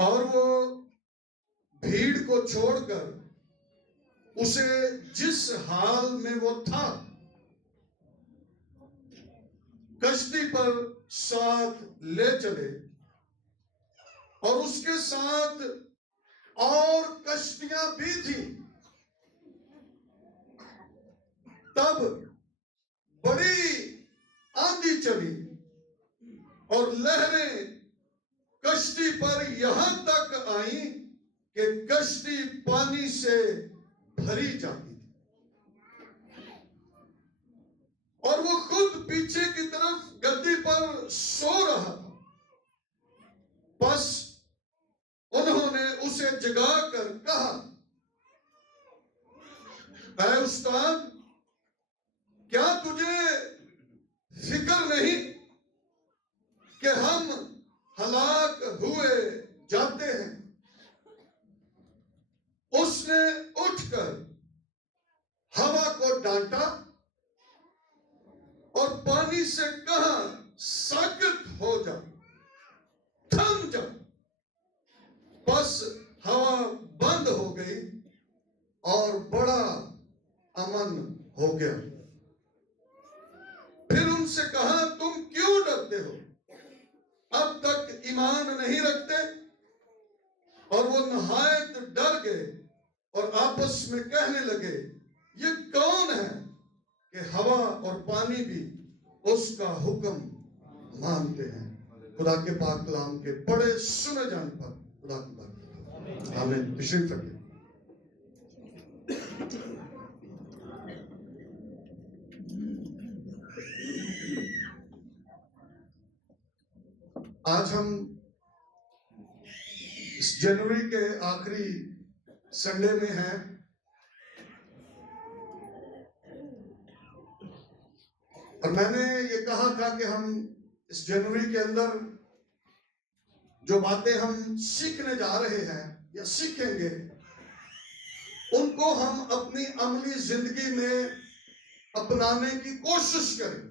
اور وہ بھیڑ کو چھوڑ کر اسے جس حال میں وہ تھا کشتی پر ساتھ لے چلے، اور اس کے ساتھ اور کشتیاں بھی تھیں۔ تب بڑی آندھی چلی اور لہریں کشتی پر یہاں تک آئیں کہ کشتی پانی سے بھری جاتی تھی، اور وہ خود پیچھے کی طرف گدی پر سو رہا تھا۔ پس انہوں نے اسے جگا کر کہا، اے استاد، کیا تجھے فکر نہیں کہ ہم ہلاک ہوئے جاتے ہیں؟ اس نے اٹھ کر ہوا کو ڈانٹا اور پانی سے کہا، ساکت ہو جا، تھم جا۔ بس ہوا بند ہو گئی اور بڑا امن ہو گیا۔ پھر ان سے کہا، تم کیوں ڈرتے ہو؟ اب تک ایمان نہیں رکھتے؟ اور وہ نہایت ڈر گئے اور آپس میں کہنے لگے، یہ کون ہے کہ ہوا اور پانی بھی اس کا حکم مانتے ہیں؟ خدا کے پاک کلام کے بڑے سنے جانے پر خدا کی بات آمین۔ تشریف رکھیں۔ آج ہم اس جنوری کے آخری سنڈے میں ہیں، اور میں نے یہ کہا تھا کہ ہم اس جنوری کے اندر جو باتیں ہم سیکھنے جا رہے ہیں یا سیکھیں گے، ان کو ہم اپنی عملی زندگی میں اپنانے کی کوشش کریں۔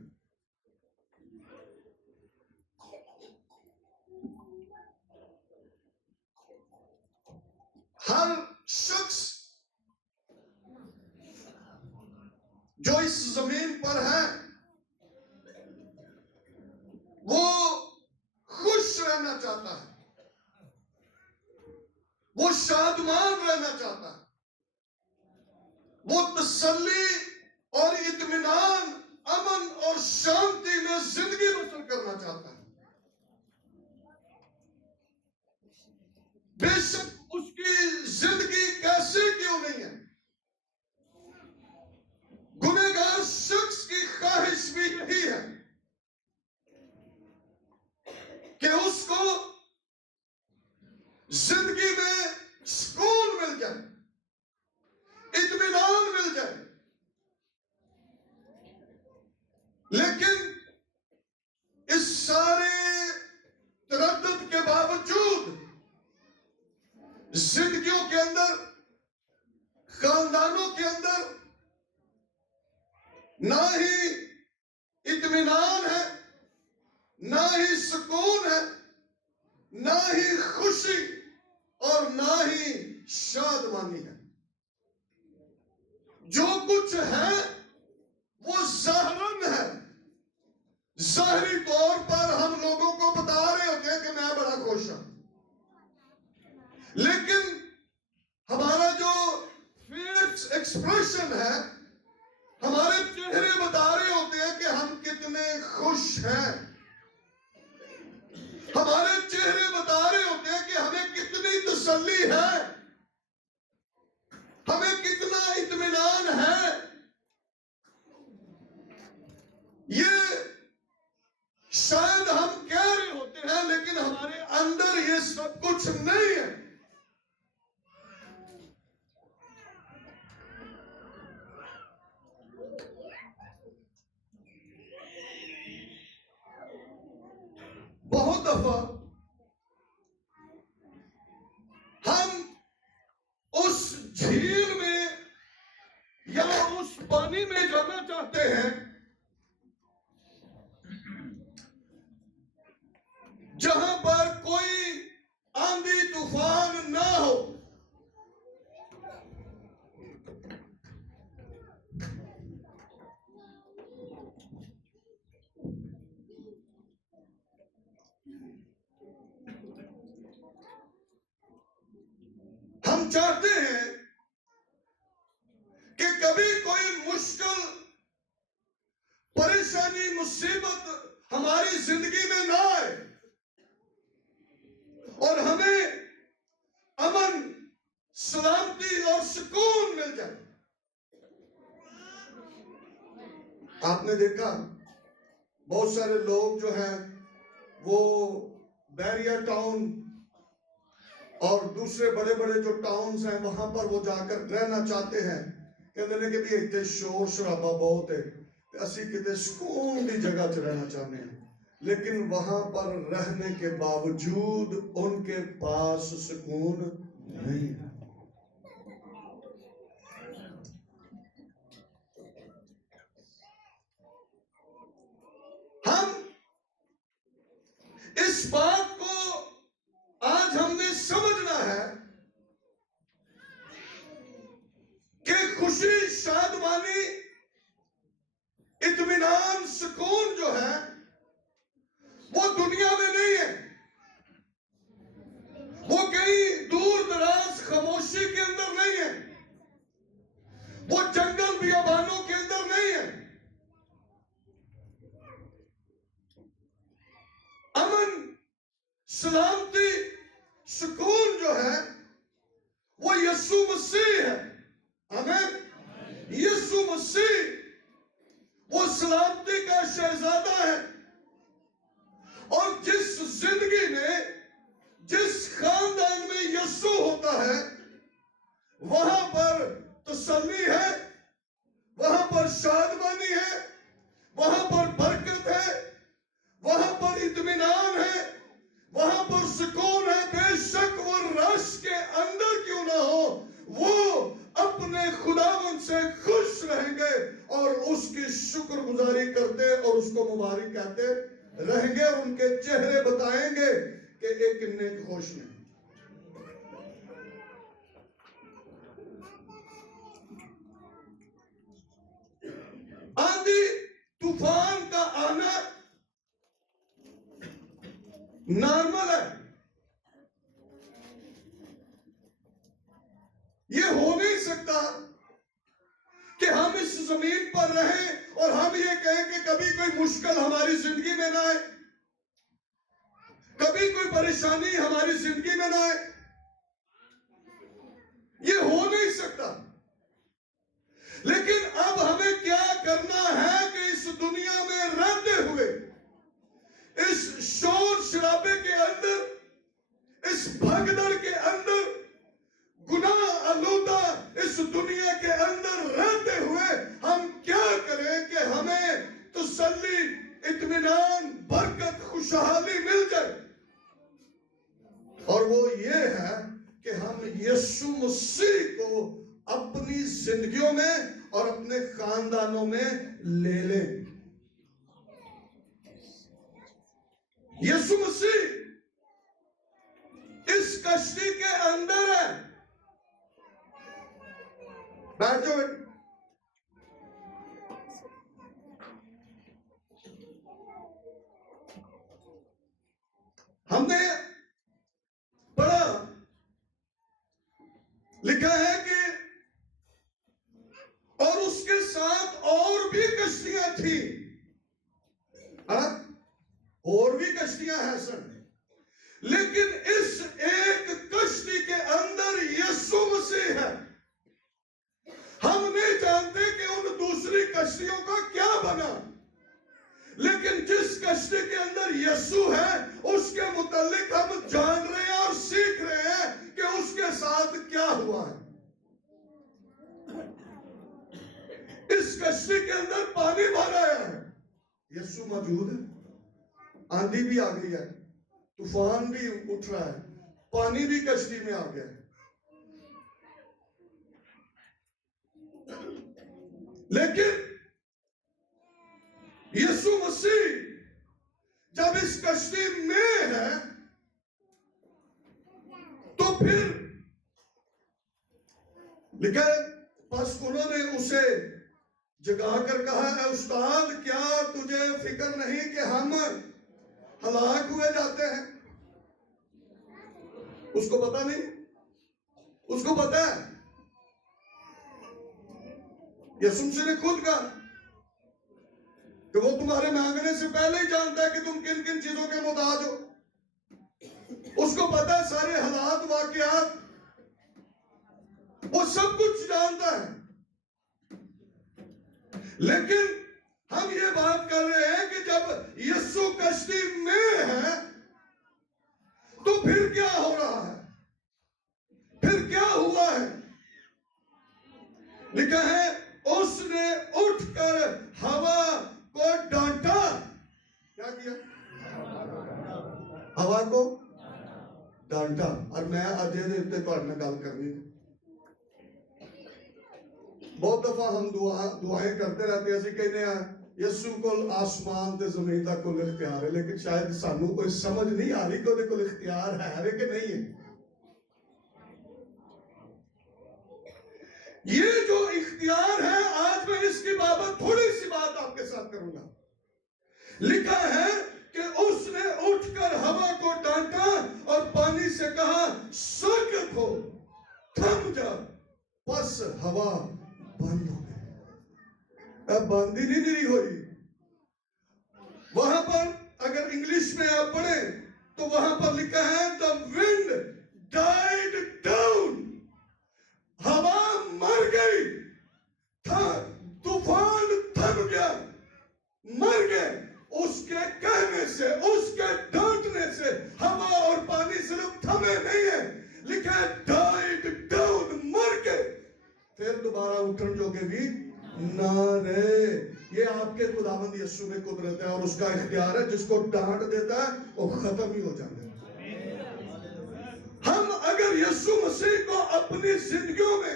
ہر شخص جو اس زمین پر ہے وہ خوش رہنا چاہتا ہے، وہ شادمان رہنا چاہتا ہے، وہ تسلی اور اطمینان، امن اور شانتی میں زندگی بسر کرنا چاہتا ہے۔ بے شک اس کی زندگی کیسے کیوں نہیں ہے، گنہگار شخص کی خواہش بھی یہی ہے کہ اس کو زندگی میں سکون مل جائے، اطمینان مل جائے، لیکن اس سارے تردد کے باوجود زندگیوں کے اندر، خاندانوں کے اندر نہ ہی اطمینان ہے، نہ ہی سکون ہے، نہ ہی خوشی اور نہ ہی شادمانی ہے۔ جو کچھ ہے وہ ظاہراً ہے، ظاہری طور پر ہم لوگوں کو بتا رہے ہوتے ہیں کہ میں بڑا خوش ہوں، لیکن ہمارا جو فیس ایکسپریشن ہے، ہمارے چہرے بتا رہے ہوتے ہیں کہ ہم کتنے خوش ہیں، ہمارے چہرے بتا رہے ہوتے ہیں کہ ہمیں کتنی تسلی ہے، ہمیں کتنا اطمینان ہے۔ یہ شاید ہم کہہ رہے ہوتے ہیں لیکن ہمارے اندر یہ سب کچھ نہیں ہے۔ بہت دفعہ ہم اس جھیل میں یا اس پانی میں جانا چاہتے ہیں جہاں پر کوئی آندھی ہم چاہتے ہیں کہ کبھی کوئی مشکل، پریشانی، مصیبت ہماری زندگی میں نہ آئے اور ہمیں امن، سلامتی اور سکون مل جائے۔ آپ نے دیکھا بہت سارے لوگ جو ہیں وہ بیریا ٹاؤن اور دوسرے بڑے بڑے جو ٹاؤنز ہیں وہاں پر وہ جا کر رہنا چاہتے ہیں، کہتے ہیں کہ بھی اتنے شور شرابہ بہت ہے، اسی کتے سکون دی جگہ چ رہنا چاہتے ہیں، لیکن وہاں پر رہنے کے باوجود ان کے پاس سکون نہیں ہے۔ ہم اس بات کو آج ہم نے سمجھنا ہے کہ خوشی، شادمانی، اطمینان، سکون جو ہے وہ دنیا میں نہیں ہے، وہ کہیں دور دراز خاموشی کے اندر نہیں ہے، وہ جنگل بیابانوں کے اندر نہیں ہے۔ امن، سلامتی، سکون جو ہے وہ یسوع مسیح ہے۔ آمین۔ یسوع مسیح وہ سلامتی کا شہزادہ ہے، اور جس زندگی میں، جس خاندان میں یسوع ہوتا ہے وہاں پر تسلی ہے، وہاں پر شادمانی ہے، وہاں پر برکت ہے، وہاں پر اطمینان ہے، وہاں پر سکون ہے۔ بے شک وہ رش کے اندر کیوں نہ ہو، وہ اپنے خداوند سے خوش رہیں گے اور اس کی شکر گزاری کرتے اور اس کو مبارک کہتے رہیں گے، اور ان کے چہرے بتائیں گے کہ ایک نیک خوش ہیں۔ آندھی طوفان کا آنا نارمل ہے، یہ ہو نہیں سکتا کہ ہم اس زمین پر رہیں اور ہم یہ کہیں کہ کبھی کوئی مشکل ہماری زندگی میں نہ آئے، کبھی کوئی پریشانی ہماری زندگی میں نہ آئے، یہ ہو نہیں سکتا۔ لیکن اب ہمیں کیا کرنا ہے کہ اس دنیا میں رہتے ہوئے، اس شور شرابے کے اندر، اس بھگدڑ کے اندر، گناہ آلودہ اس دنیا کے اندر رہتے ہوئے ہم کیا کریں کہ ہمیں تسلی، اطمینان، برکت، خوشحالی مل جائے؟ اور وہ یہ ہے کہ ہم یسوع مسیح کو اپنی زندگیوں میں اور اپنے خاندانوں میں لے لیں۔ یسوع مسیح اس کشتی کے اندر ہے۔ بیٹھ جاؤ۔ ہم نے پڑھا، لکھا ہے کہ اور اس کے ساتھ اور بھی کشتیاں تھیں، اور بھی کشتیاں ہیں سن، لیکن اس ایک کشتی کے اندر یسوع مسیح ہے۔ ہم نہیں جانتے کہ ان دوسری کشتیوں کا کیا بنا، لیکن جس کشتی کے اندر یسوع ہے اس کے متعلق ہم جان رہے ہیں اور سیکھ رہے ہیں کہ اس کے ساتھ کیا ہوا ہے۔ اس کشتی کے اندر پانی بھرا ہے، یسوع موجود ہے، آندھی بھی آ گئی ہے، طوفان بھی اٹھ رہا ہے، پانی بھی کشتی میں آ گیا ہے، لیکن یسوع مسیح جب اس کشتی میں ہے تو پھر لکھا ہے، پس انہوں نے اسے جگا کر کہا، اے استاد، کیا تجھے فکر نہیں کہ ہم ہلاک ہوئے جاتے ہیں؟ اس کو پتا نہیں اس کو پتا ہے. یسوع مسیح نے خود کہا کہ وہ تمہارے مانگنے سے پہلے ہی جانتا ہے کہ تم کن کن چیزوں کے محتاج ہو. اس کو پتا ہے سارے حالات واقعات، وہ سب کچھ جانتا ہے. لیکن ہم یہ بات کر رہے ہیں کہ جب یسوع کشتی میں ہے تو پھر کیا ہو رہا ہے، پھر کیا ہوا ہے. لکھا ہے اس نے اٹھ کر ہوا کو ڈانٹا. کیا کیا؟ ہوا کو ڈانٹا. اور میں اجے دے اتنے تہاڈے نال گل کرنی ہے. بہت دفعہ ہم دعائیں کرتے رہتے ہیں. اسی کہنے ہیں یسوع کول آسمان تے زمین دا کل اختیار ہے، لیکن شاید سانو کوئی سمجھ نہیں آ رہی کہ وہ کول اختیار ہے کہ نہیں ہے. یہ جو اختیار ہے، آج میں اس کی بابت تھوڑی سی بات آپ کے ساتھ کروں گا. لکھا ہے کہ اس نے اٹھ کر ہوا کو ڈانٹا اور پانی سے کہا ساکت ہو، تھم جا. بس ہوا بند ہو گئی. اب بند ہی نہیں ہوئی. وہاں پر اگر انگلش میں آپ پڑھیں تو وہاں پر لکھا ہے the wind died down. ہوا مر گئی، طوفان تھم گیا، مر گئے. اس کے کہنے سے، اس کے ڈانٹنے سے ہوا اور پانی صرف تھمے نہیں ہیں، لکھا ہے died down، مر گئے. پھر دوبارہ اٹھن جوگے بھی نہ رہے. یہ آپ کے خداوند یسوع میں قدرت ہے اور اس کا اختیار ہے. جس کو ڈانٹ دیتا ہے وہ ختم ہی ہو جاتا ہے. ہم اگر یسوع مسیح کو اپنی زندگیوں میں،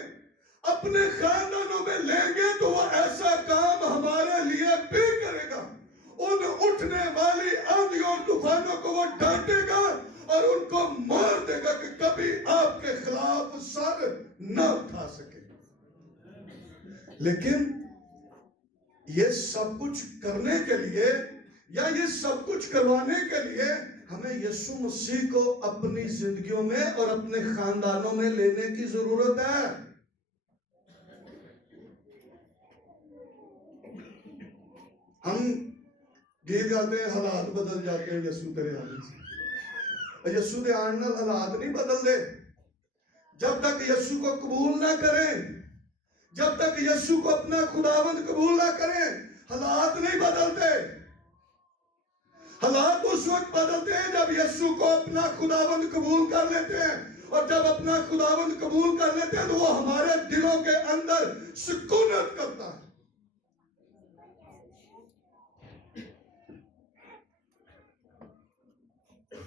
اپنے خاندانوں میں لیں گے تو وہ ایسا کام ہمارے لیے بھی کرے گا. ان اٹھنے والی آندھیوں اور طوفانوں کو وہ ڈانٹے گا اور ان کو مار دے گا کہ کبھی آپ کے خلاف سر نہ اٹھا سکے. لیکن یہ سب کچھ کرنے کے لیے یا یہ سب کچھ کروانے کے لیے ہمیں یسوع مسیح کو اپنی زندگیوں میں اور اپنے خاندانوں میں لینے کی ضرورت ہے. ہم گیت گاتے ہیں حالات بدل جاتے ہیں یسوع تیرے آنے سے. یسوع دے آنے نال حالات نہیں بدل دے. جب تک یسوع کو قبول نہ کریں، جب تک یسوع کو اپنا خداوند قبول نہ کریں، حالات نہیں بدلتے. حالات اس وقت بدلتے ہیں جب یسوع کو اپنا خداوند قبول کر لیتے ہیں. اور جب اپنا خداوند قبول کر لیتے ہیں تو وہ ہمارے دلوں کے اندر سکونت کرتا ہے.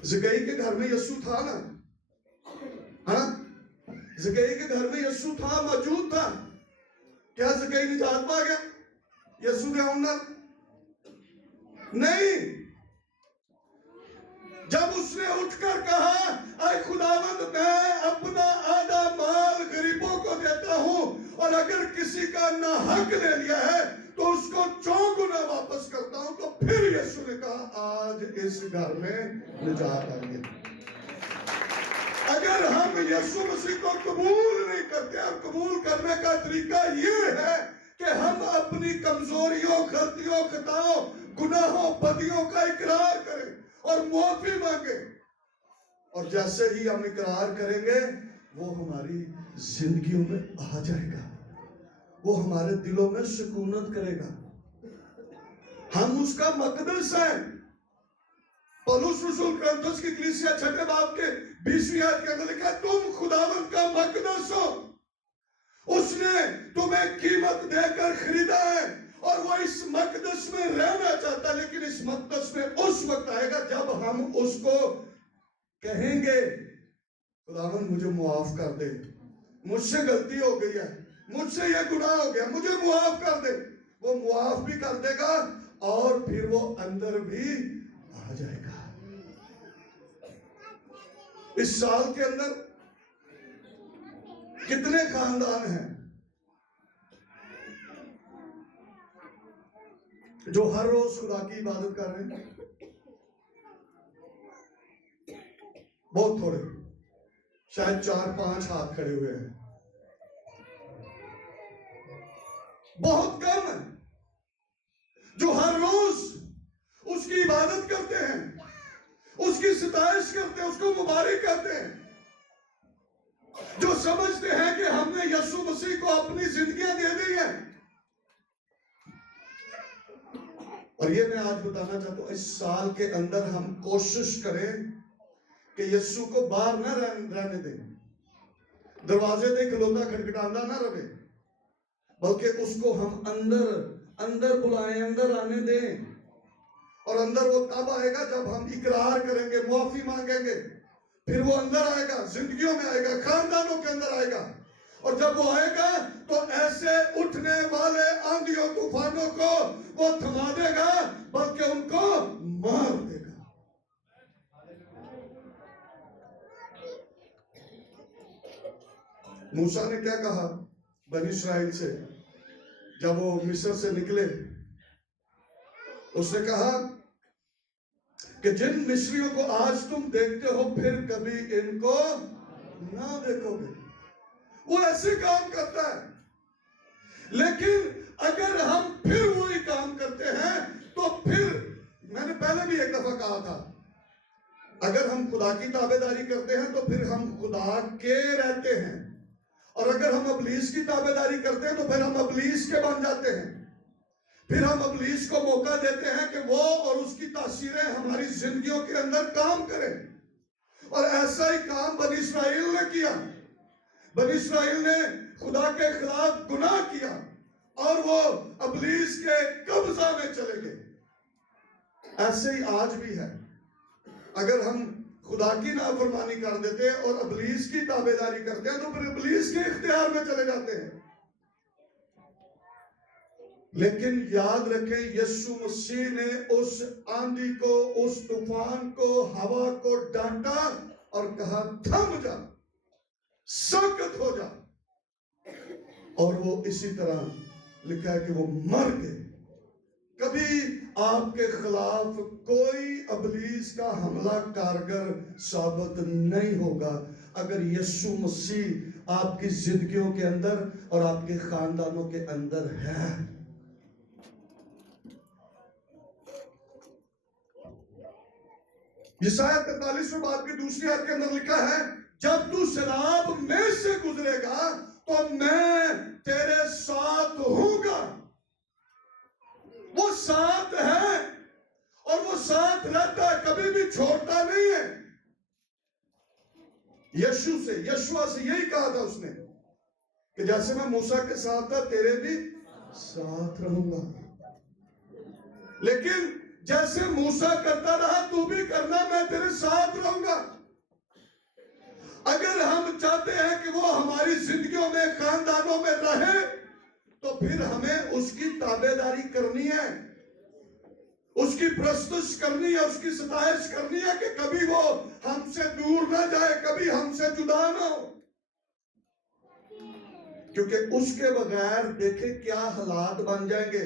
زکئی کے گھر میں یسوع تھا نا، ہاں زکئی کے گھر میں یسوع تھا، موجود تھا. کیا زکئی نجات پا گیا یسوع دے آنے نال؟ نہیں. جب اس نے اٹھ کر کہا اے خداوند میں اپنا آدھا مال غریبوں کو دیتا ہوں اور اگر کسی کا نہ حق لے لیا ہے تو اس کو 4 گنا واپس کرتا ہوں، تو پھر یسوع نے کہا آج اس گھر میں نجات آئی ہے. اگر ہم یسوع مسیح کو قبول نہیں کرتے، اور قبول کرنے کا طریقہ یہ ہے کہ ہم اپنی کمزوریوں، غلطیوں، خطاؤں، گناہوں، بدیوں کا اقرار کریں اور معافی مانگیں، اور جیسے ہی ہم اقرار کریں گے وہ ہماری زندگیوں میں آ جائے گا، وہ ہمارے دلوں میں سکونت کرے گا. ہم اس کا مقدس ہیں. پولس رسول کرنتھس کی کلیسیا 6 باب کے 20ویں آیت کے اندر لکھا ہے تم خداوند کا مقدس ہو. اس نے تمہیں قیمت دے کر خریدا ہے اور وہ اس مقدس میں رہنا چاہتا ہے. لیکن اس مقدس میں اس وقت آئے گا جب ہم اس کو کہیں گے خداوند مجھے معاف کر دے، مجھ سے غلطی ہو گئی ہے، مجھ سے یہ گناہ ہو گیا، مجھے معاف کر دے. وہ معاف بھی کر دے گا اور پھر وہ اندر بھی آ جائے گا. اس سال کے اندر کتنے خاندان ہیں جو ہر روز خدا کی عبادت کر رہے ہیں؟ بہت تھوڑے. شاید 4-5 ہاتھ کھڑے ہوئے ہیں. بہت کم ہے جو ہر روز اس کی عبادت کرتے ہیں, اس کی ستائش کرتے ہیں, اس کو مبارک کرتے ہیں, جو سمجھتے ہیں کہ ہم نے یسوع مسیح کو اپنی زندگیاں دے دی ہیں. اور یہ میں آج بتانا چاہتا ہوں, اس سال کے اندر ہم کوشش کریں کہ یسوع کو باہر نہ رہنے دیں, دروازے دے کھلوتا کھٹکھٹاندہ نہ رہے, بلکہ اس کو ہم اندر بلائیں, اندر آنے دیں. اور اندر وہ تب آئے گا جب ہم اقرار کریں گے, معافی مانگیں گے, پھر وہ اندر آئے گا, زندگیوں میں آئے گا, خاندانوں کے اندر آئے گا. اور جب وہ آئے گا تو ایسے اٹھنے والے آندھیوں طوفانوں کو وہ تھما دے گا, بلکہ ان کو مار دے گا. موسیٰ نے کیا کہا بنی اسرائیل سے جب وہ مصر سے نکلے؟ اس نے کہا کہ جن مصریوں کو آج تم دیکھتے ہو پھر کبھی ان کو نہ دیکھو گے. وہ ایسے کام کرتا ہے, لیکن اگر ہم پھر وہی کام کرتے ہیں تو پھر, میں نے پہلے بھی ایک دفعہ کہا تھا, اگر ہم خدا کی تابعداری کرتے ہیں تو پھر ہم خدا کے رہتے ہیں, اور اگر ہم ابلیس کی تابعداری کرتے ہیں تو پھر ہم ابلیس کے بن جاتے ہیں. پھر ہم ابلیس کو موقع دیتے ہیں کہ وہ اور اس کی تاثیریں ہماری زندگیوں کے اندر کام کریں. اور ایسا ہی کام بنی اسرائیل نے کیا. بنی اسرائیل نے خدا کے خلاف گناہ کیا اور وہ ابلیس کے قبضہ میں چلے گئے. ایسے ہی آج بھی ہے, اگر ہم خدا کی نافرمانی کر دیتے ہیں اور ابلیس کی تابعداری کرتے ہیں تو پھر ابلیس کے اختیار میں چلے جاتے ہیں. لیکن یاد رکھیں, یسوع مسیح نے اس آندھی کو, اس طوفان کو, ہوا کو ڈانٹا اور کہا تھم جا, ساکت ہو جا, اور وہ اسی طرح لکھا ہے کہ وہ مر گئے. کبھی آپ کے خلاف کوئی ابلیس کا حملہ کارگر ثابت نہیں ہوگا اگر یسوع مسیح آپ کی زندگیوں کے اندر اور آپ کے خاندانوں کے اندر ہے. یسایہ 43 باب کی دوسری آیت کے اندر لکھا ہے, جب تو سیلاب میں سے گزرے گا تو میں تیرے ساتھ ہوں گا. وہ ساتھ ہے اور وہ ساتھ رہتا ہے, کبھی بھی چھوڑتا نہیں ہے. یشوع سے یہی کہا تھا اس نے کہ جیسے میں موسیٰ کے ساتھ تھا تیرے بھی ساتھ رہوں گا. لیکن جیسے موسیٰ کرتا رہا تو بھی کرنا, میں تیرے ساتھ رہوں گا. اگر ہم چاہتے ہیں کہ وہ ہماری زندگیوں میں, خاندانوں میں رہے, تو پھر ہمیں اس کی تابعداری کرنی ہے, اس کی پرستش کرنی ہے, اس کی ستائش کرنی ہے کہ کبھی وہ ہم سے دور نہ جائے, کبھی ہم سے جدا نہ ہو. کیونکہ اس کے بغیر دیکھیں کیا حالات بن جائیں گے.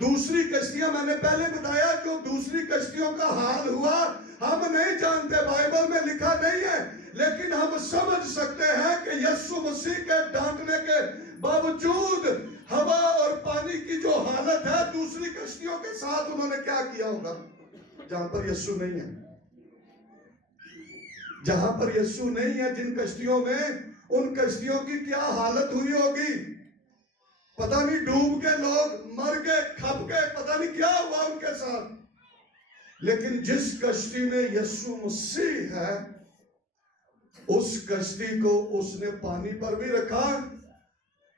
دوسری کشتیاں میں نے پہلے بتایا, جو دوسری کشتیوں کا حال ہوا ہم نہیں جانتے, بائبل میں لکھا نہیں ہے, لیکن ہم سمجھ سکتے ہیں کہ یسوع مسیح کے ڈانٹنے کے باوجود ہوا اور پانی کی جو حالت ہے دوسری کشتیوں کے ساتھ انہوں نے کیا کیا ہوگا. جہاں پر یسوع نہیں ہے, جہاں پر یسوع نہیں ہے, جن کشتیوں میں, ان کشتیوں کی کیا حالت ہوئی ہوگی. پتہ نہیں ڈوب کے لوگ مر گئے, کھپ گئے, پتہ نہیں کیا ہوا ان کے ساتھ. لیکن جس کشتی میں یسوع مسیح ہے, اس کشتی کو اس نے پانی پر بھی رکھا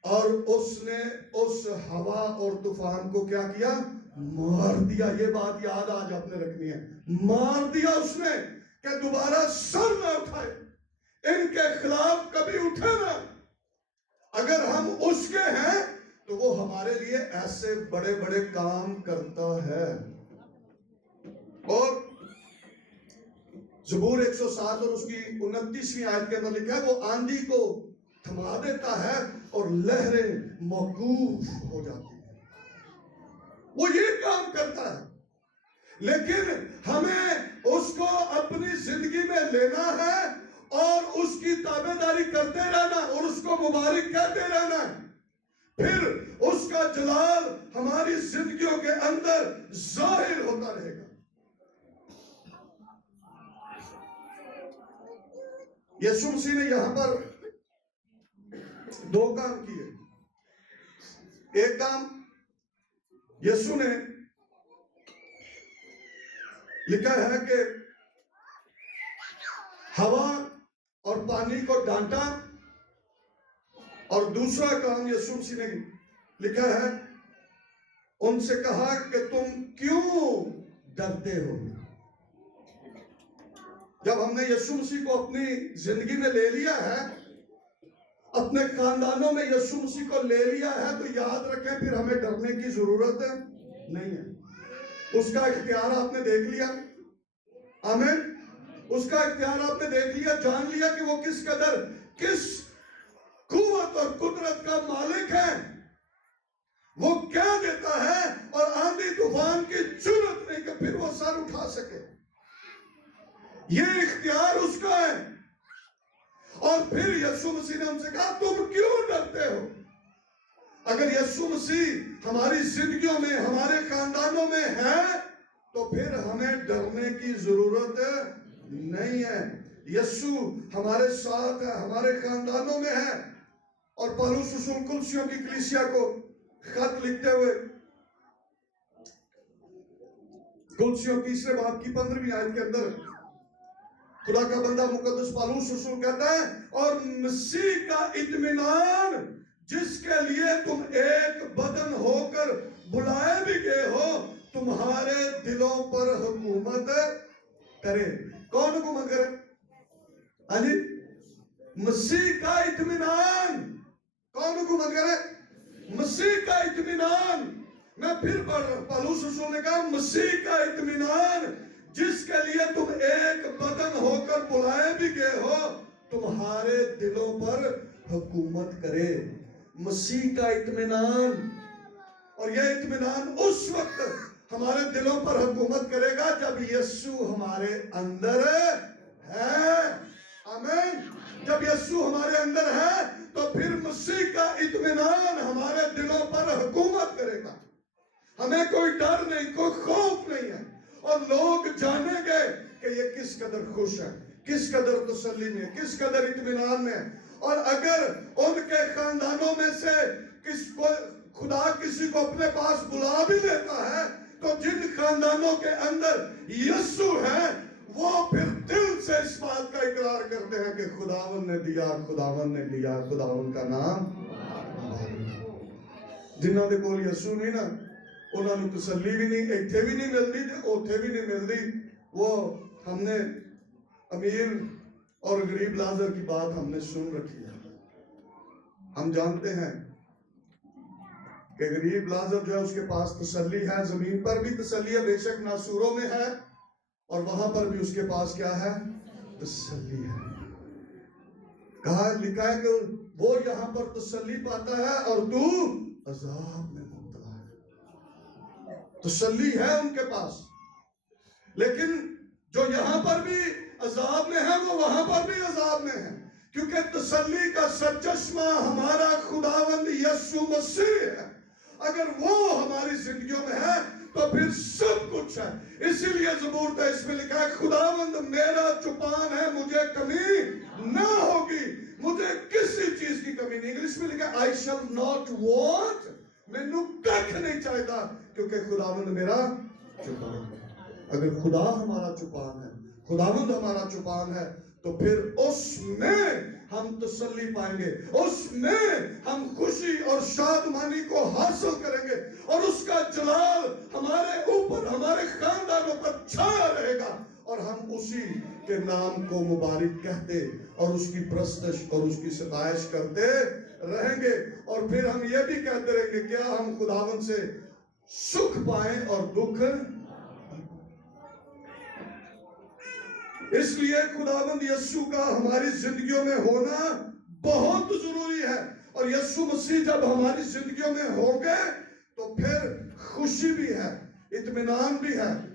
اور اس نے اس ہوا اور طوفان کو کیا کیا, مار دیا. یہ بات یاد آج آپ نے رکھنی ہے, مار دیا اس نے کہ دوبارہ سر نہ اٹھائے, ان کے خلاف کبھی اٹھے نہ. اگر ہم اس کے ہیں تو وہ ہمارے لیے ایسے بڑے بڑے کام کرتا ہے. اور زبور 107 اور اس کی 29ویں آیت کے اندر لکھا ہے, وہ آندھی کو تھما دیتا ہے اور لہریں موقوف ہو جاتی ہیں. وہ یہ کام کرتا ہے. لیکن ہمیں اس کو اپنی زندگی میں لینا ہے اور اس کی تابعداری کرتے رہنا اور اس کو مبارک کہتے رہنا ہے. پھر اس کا جلال ہماری زندگیوں کے اندر ظاہر ہوتا رہے گا. یسوع مسیح نے یہاں پر دو کام کیے. ایک کام یسوع نے لکھا ہے کہ ہوا اور پانی کو ڈانٹا، اور دوسرا کام یسوع مسیح نے لکھا ہے ان سے کہا کہ تم کیوں ڈرتے ہو. جب ہم نے یسوع مسیح کو اپنی زندگی میں لے لیا ہے، اپنے خاندانوں میں یسوع مسیح کو لے لیا ہے، تو یاد رکھیں پھر ہمیں ڈرنے کی ضرورت نہیں ہے. اس کا اختیار آپ نے دیکھ لیا. آمین. اس کا اختیار آپ نے دیکھ لیا، جان لیا کہ وہ کس قدر، کس قوت اور قدرت کا مالک ہے. وہ کیا دیتا ہے، اور آندھی طوفان کی ضرورت نہیں کہ پھر وہ سر اٹھا سکے. یہ اختیار اس کا ہے. اور پھر یسوع مسیح نے ہم سے کہا تم کیوں ڈرتے ہو. اگر یسوع مسیح ہماری زندگیوں میں، ہمارے خاندانوں میں ہے، تو پھر ہمیں ڈرنے کی ضرورت نہیں ہے. یسوع ہمارے ساتھ ہے، ہمارے خاندانوں میں ہے. اور پولس رسول کلسیوں کی کلیسیا کو خط لکھتے ہوئے کلسیوں تیسرے باب کی 15ویں آیت کے اندر خدا کا بندہ مقدس پولس رسول کہتا ہے، اور مسیح کا اطمینان جس کے لیے تم ایک بدن ہو کر بلائے بھی گئے ہو تمہارے دلوں پر حکومت کرے. کون حکومت کرے؟ ہاں جی، مسیح کا اطمینان. کون حکومت کرے؟ مسیح کا اطمینان. میں پھر پڑھ رہا ہوں. پولس رسول نے کہا مسیح کا اطمینان جس کے لیے تم ایک بدن ہو کر بلائے بھی گئے ہو تمہارے دلوں پر حکومت کرے. مسیح کا اطمینان. اور یہ اطمینان اس وقت ہمارے دلوں پر حکومت کرے گا جب یسوع ہمارے اندر ہے. آمین. جب یسوع ہمارے اندر ہے تو پھر مسیح کا اطمینان ہمارے دلوں پر حکومت کرے گا. ہمیں کوئی ڈر نہیں، کوئی خوف نہیں ہے. اور لوگ جانیں گے کہ یہ کس قدر خوش ہے، کس قدر تسلی میں، کس قدر اطمینان میں. اور اگر ان کے خاندانوں میں سے خدا کسی کو اپنے پاس بلا بھی لیتا ہے، تو جن خاندانوں کے اندر یسوع ہے وہ پھر دل سے اس بات کا اقرار کرتے ہیں کہ خداوند نے دیا، خداوند نے لیا، خداوند کا نام. جنہاں دے کول یسوع نہیں نا، انہوں نے تسلی بھی نہیں، ایتھے بھی نہیں ملتی تے اوتھے بھی نہیں ملتی. وہ ہم نے امیر اور غریب لازر کی بات ہم نے سن رکھی ہے. ہم جانتے ہیں کہ غریب لازر جو ہے اس کے پاس تسلی ہے، زمین پر بھی تسلی ہے، بے شک ناسوروں میں ہے، اور وہاں پر بھی اس کے پاس کیا ہے؟ تسلی ہے. کہا لکھا ہے کہ وہ یہاں پر تسلی پاتا ہے اور تو عذاب میں مبتلا ہے. تسلی ہے ان کے پاس. لیکن جو یہاں پر بھی عذاب میں ہے وہ وہاں پر بھی عذاب میں ہے، کیونکہ تسلی کا سرچشمہ ہمارا خداوند یسوع مسیح ہے. اگر وہ ہماری زندگیوں میں ہے تو پھر سب کچھ ہے. اسی لیے زبور 23 میں لکھا ہے خداوند میرا چوپان ہے، مجھے کمی نہ ہوگی. مجھے کسی چیز کی کمی نہیں. انگلش میں لکھا ہے I shall not want. مینوں کچھ نہیں چاہیدا کیونکہ خداوند میرا چوپان ہے. اگر خدا ہمارا چوپان ہے، خداوند ہمارا چوپان ہے، تو پھر اس میں ہم تسلی پائیں گے، اس میں ہم خوشی اور شادمانی کو حاصل کریں گے، اور اس کا جلال ہمارے اوپر، ہمارے خاندانوں پر چھایا رہے گا، اور ہم اسی کے نام کو مبارک کہتے اور اس کی پرستش اور اس کی ستائش کرتے رہیں گے. اور پھر ہم یہ بھی کہتے رہیں گے کیا ہم خداوند سے سکھ پائیں اور دکھ. اس لیے خداوند یسوع کا ہماری زندگیوں میں ہونا بہت ضروری ہے. اور یسوع مسیح جب ہماری زندگیوں میں ہو گئے تو پھر خوشی بھی ہے، اطمینان بھی ہے،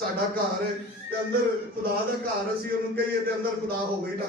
ਸਾਡਾ ਘਰ ਹੈ ਤੇ ਅੰਦਰ ਖੁਦਾ ਦਾ ਘਰ, ਅਸੀਂ ਉਹਨੂੰ ਕਹੀਏ ਤੇ ਅੰਦਰ ਖੁਦਾ ਹੋ ਗਈ ਨਾ।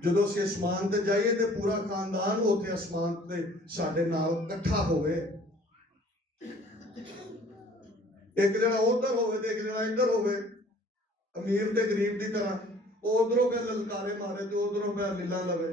ਜਦੋਂ ਅਸੀਂ ਅਸਮਾਨ ਤੇ ਜਾਈਏ ਤੇ ਪੂਰਾ ਖਾਨਦਾਨ ਉੱਥੇ ਅਸਮਾਨ ਤੇ ਸਾਡੇ ਨਾਲ ਇਕੱਠਾ ਹੋਵੇ। ਇੱਕ ਜਣਾ ਉਧਰ ਹੋਵੇ ਤੇ ਇੱਕ ਜਣਾ ਇੱਧਰ ਹੋਵੇ, ਅਮੀਰ ਤੇ ਗਰੀਬ ਦੀ ਤਰ੍ਹਾਂ। ਉਹ ਉਧਰੋਂ ਪੈ ਲਲਕਾਰੇ ਮਾਰੇ ਤੇ ਉਧਰੋਂ ਪੈ ਲੀਲਾ ਲਵੇ।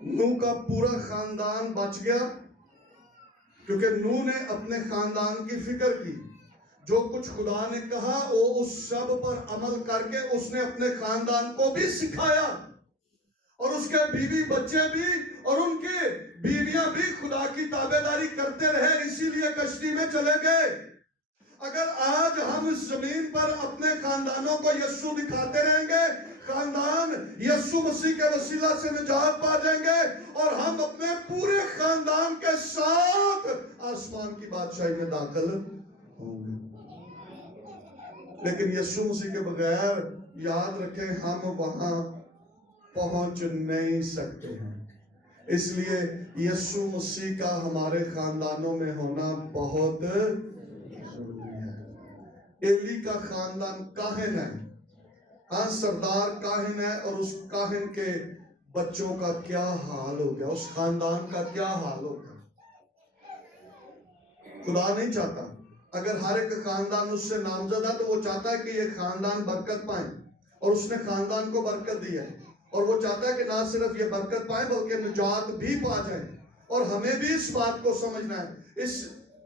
نوح کا پورا خاندان بچ گیا کیونکہ نوح نے اپنے خاندان کی فکر کی. جو کچھ خدا نے کہا وہ اس سب پر عمل کر کے اس نے اپنے خاندان کو بھی سکھایا، اور اس کے بیوی بچے بھی اور ان کے بیویاں بھی خدا کی تابعداری کرتے رہے، اسی لیے کشتی میں چلے گئے. اگر آج ہم اس زمین پر اپنے خاندانوں کو یسوع دکھاتے رہیں گے، خاندان یسوع مسیح کے وسیلہ سے نجات پا جائیں گے اور ہم اپنے پورے خاندان کے ساتھ آسمان کی بادشاہی میں داخل ہوں گے. لیکن یسوع مسیح کے بغیر یاد رکھیں ہم وہاں پہنچ نہیں سکتے ہیں. اس لیے یسوع مسیح کا ہمارے خاندانوں میں ہونا بہت ضروری ہے. ایلی کا خاندان کاہن ہے، ہاں سردار کاہن ہے، اور اس کاہن کے بچوں کا کیا حال ہو گیا، اس خاندان کا کیا حال ہو گیا. خدا نہیں چاہتا، اگر ہر ایک خاندان اس سے نامزد ہے تو وہ چاہتا ہے کہ یہ خاندان برکت پائیں، اور اس نے خاندان کو برکت دی ہے، اور وہ چاہتا ہے کہ نہ صرف یہ برکت پائیں بلکہ نجات بھی پا جائیں. اور ہمیں بھی اس بات کو سمجھنا ہے، اس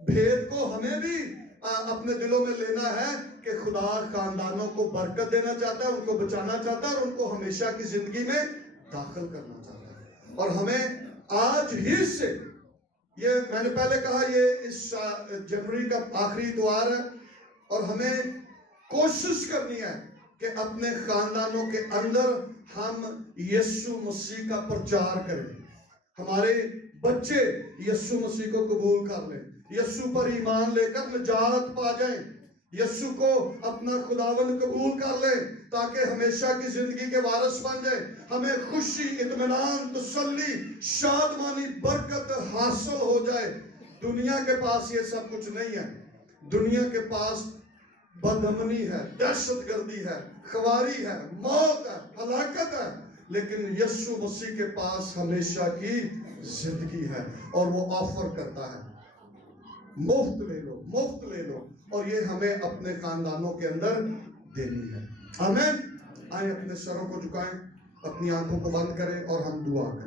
بھید کو ہمیں بھی اپنے دلوں میں لینا ہے کہ خدا خاندانوں کو برکت دینا چاہتا ہے، ان کو بچانا چاہتا ہے، اور ان کو ہمیشہ کی زندگی میں داخل کرنا چاہتا ہے. اور ہمیں آج ہی سے، یہ میں نے پہلے کہا یہ اس جنوری کا آخری اتوار ہے، اور ہمیں کوشش کرنی ہے کہ اپنے خاندانوں کے اندر ہم یسوع مسیح کا پرچار کریں، ہمارے بچے یسوع مسیح کو قبول کر لیں، یسوع پر ایمان لے کر نجات پا جائیں، یسوع کو اپنا خداوند قبول کر لیں تاکہ ہمیشہ کی زندگی کے وارث بن جائیں. ہمیں خوشی، اطمینان، تسلی، شادمانی، برکت حاصل ہو جائے. دنیا کے پاس یہ سب کچھ نہیں ہے. دنیا کے پاس بدامنی ہے، دہشت گردی ہے، خواری ہے، موت ہے، ہلاکت ہے. لیکن یسوع مسیح کے پاس ہمیشہ کی زندگی ہے، اور وہ آفر کرتا ہے مفت لے لو، مفت لے لو، اور یہ ہمیں اپنے خاندانوں کے اندر دینی ہے. آمین. آئیں اپنے سروں کو جھکائیں، اپنی آنکھوں کو بند کریں اور ہم دعا کریں.